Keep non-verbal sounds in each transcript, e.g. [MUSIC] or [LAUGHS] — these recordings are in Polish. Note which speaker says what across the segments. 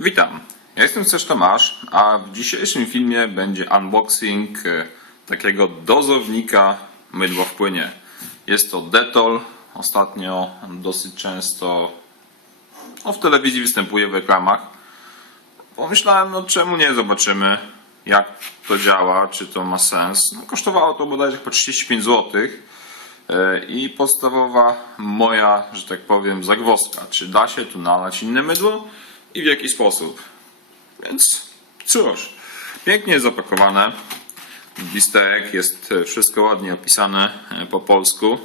Speaker 1: Witam, ja jestem Serz Tomasz, a w dzisiejszym filmie będzie unboxing e, takiego dozownika mydła w płynie. Jest to Detol, ostatnio dosyć często no, w telewizji występuje w reklamach. Pomyślałem, no czemu nie, zobaczymy jak to działa, czy to ma sens. No, kosztowało to bodajże po 35 zł. I podstawowa moja, że tak powiem, zagwozdka. Czy da się tu nalać inne mydło i w jaki sposób? Więc cóż, pięknie zapakowane. Blisterek jest e, wszystko ładnie opisane e, po polsku.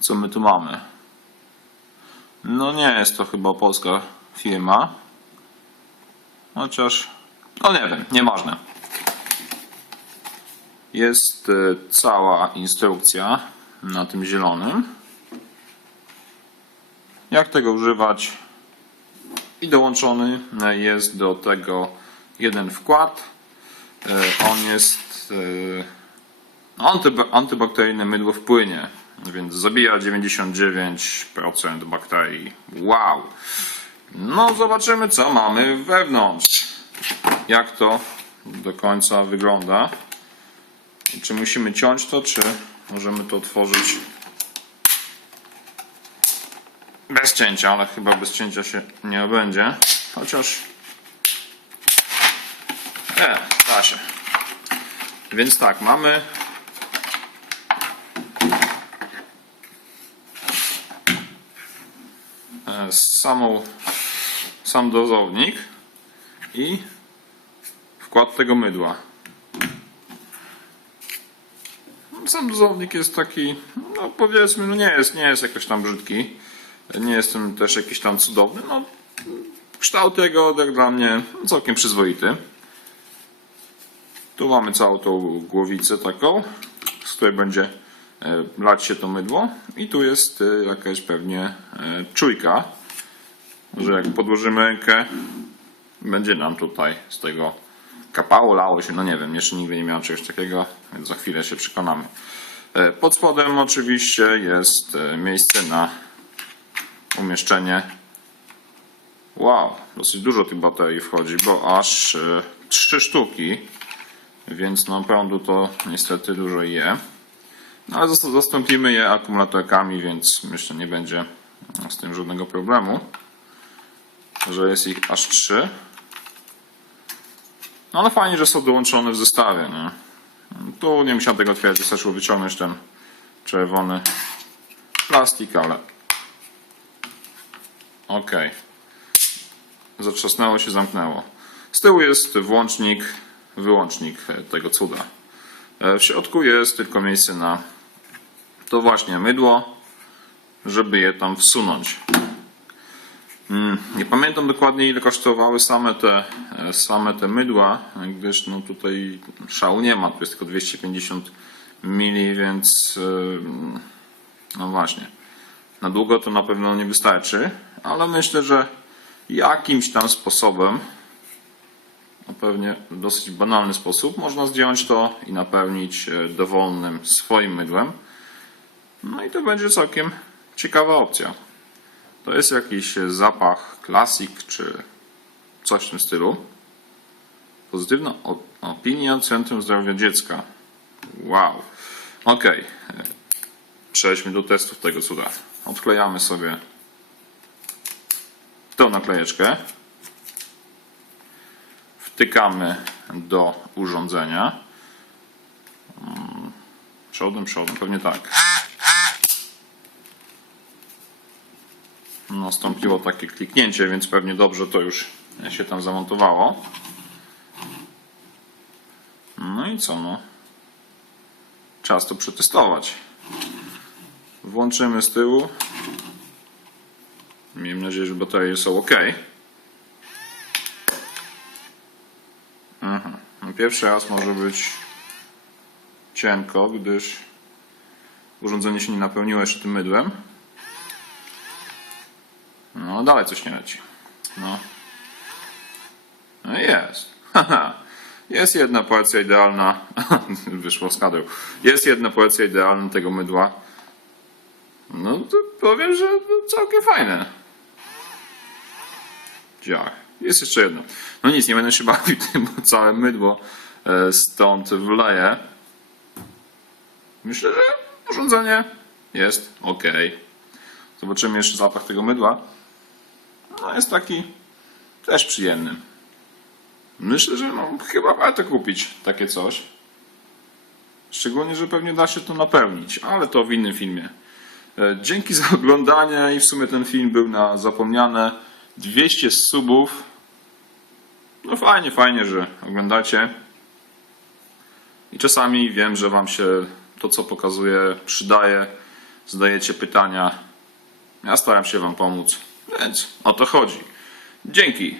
Speaker 1: Co my tu mamy? No nie jest to chyba polska firma. Chociaż, no nie wiem, nieważne. Jest e, cała instrukcja na tym zielonym. Jak tego używać? I dołączony jest do tego jeden wkład. E, On jest e, antyba- antybakteryjne mydło w płynie, więc zabija 99% bakterii. Wow! No, zobaczymy, co mamy wewnątrz. Jak to do końca wygląda. Czy musimy ciąć to, czy możemy to otworzyć bez cięcia, ale chyba bez cięcia się nie obędzie. Chociaż. E, da się. Więc tak, mamy. e, Samą, sam dozownik i wkład tego mydła. Sam dozownik jest taki, no powiedzmy, no nie jest, nie jest jakoś tam brzydki. Nie jestem też jakiś tam cudowny. No, kształt jego jak dla mnie całkiem przyzwoity. Tu mamy całą tą głowicę taką, z której będzie e, lać się to mydło. I tu jest e, jakaś pewnie e, czujka, że jak podłożymy rękę, będzie nam tutaj z tego kapało, lało się, no nie wiem, jeszcze nigdy nie miałem czegoś takiego, więc za chwilę się przekonamy. Pod spodem oczywiście jest miejsce na umieszczenie. Wow, dosyć dużo tych baterii wchodzi, bo aż e, trzy sztuki, więc no prądu to niestety dużo je. No, ale zas- zastąpimy je akumulatorkami, więc myślę nie będzie z tym żadnego problemu, że jest ich aż trzy. No ale fajnie, że są dołączone w zestawie. Nie? Tu nie musiałem tego otwierać, wystarczyło wyciągnąć ten czerwony plastik, ale ok. Zatrzasnęło się, zamknęło. Z tyłu jest włącznik, wyłącznik e, tego cuda. E, W środku jest tylko miejsce na to właśnie mydło, żeby je tam wsunąć. Mm, Nie pamiętam dokładnie ile kosztowały same te, e, same te mydła, gdyż no tutaj szału nie ma, tu jest tylko 250 mili, więc no właśnie. Na długo to na pewno nie wystarczy, ale myślę, że jakimś tam sposobem, no pewnie dosyć banalny sposób, można zdjąć to i napełnić e, dowolnym swoim mydłem. No i to będzie całkiem ciekawa opcja. To jest jakiś zapach klasik czy coś w tym stylu. Pozytywna opinia Centrum Zdrowia Dziecka. Wow. Ok. Przejdźmy do testów tego cuda. Odklejamy sobie tą naklejeczkę. Wtykamy do urządzenia. Mm, Przodem, przodem, pewnie tak. nastąpiło takie kliknięcie, więc pewnie dobrze to już się tam zamontowało. No i co no? Czas to przetestować. Włączymy z tyłu. Miejmy nadzieję, że baterie są ok. Mhm. No Pierwszy raz może być cienko, gdyż urządzenie się nie napełniło jeszcze tym mydłem. No, dalej coś nie leci. No. No jest. Jest jedna porcja idealna. [LAUGHS] Wyszło z kadru. Jest jedna porcja idealna tego mydła. No to powiem, że całkiem fajne. Ciach. Jest jeszcze jedno. No nic, nie będę się bawił tym, [LAUGHS] bo całe mydło e, stąd wleję. Myślę, że urządzenie jest ok. Zobaczymy jeszcze zapach tego mydła. No jest taki też przyjemny. Myślę, że no, chyba warto kupić takie coś. Szczególnie, że pewnie da się to napełnić, ale to w innym filmie. E, Dzięki za oglądanie i w sumie ten film był na zapomniane 200 subów. No fajnie, fajnie, że oglądacie. I czasami wiem, że Wam się to, co pokazuję, przydaje. Zadajecie pytania. Ja staram się Wam pomóc, więc o to chodzi. Dzięki.